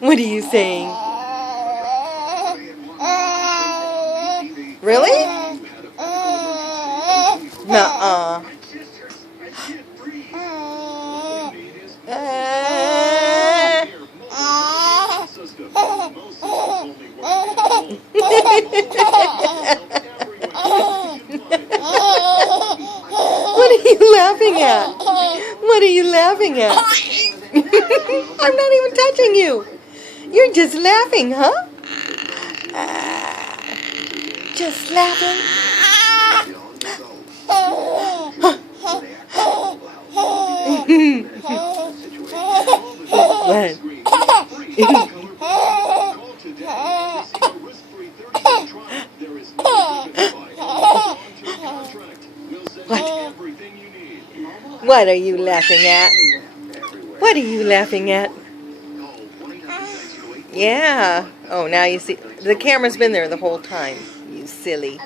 What are you saying? Really? Nuh-uh. What are you laughing at? What are you laughing at? I'm not even touching you. You're just laughing, huh? Just laughing. What? What? What are you laughing at? What are you laughing at? Yeah. Oh, now you see. The camera's been there the whole time. You silly.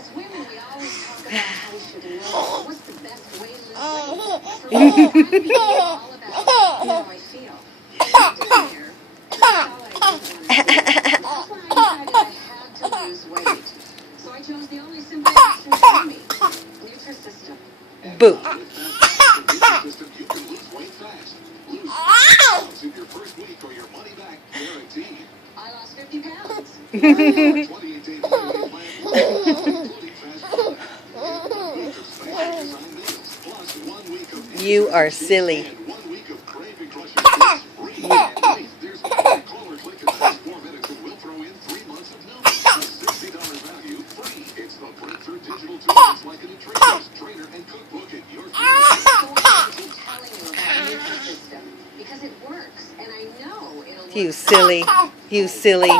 Boo. I lost 50 pounds. You are silly. You silly. You silly.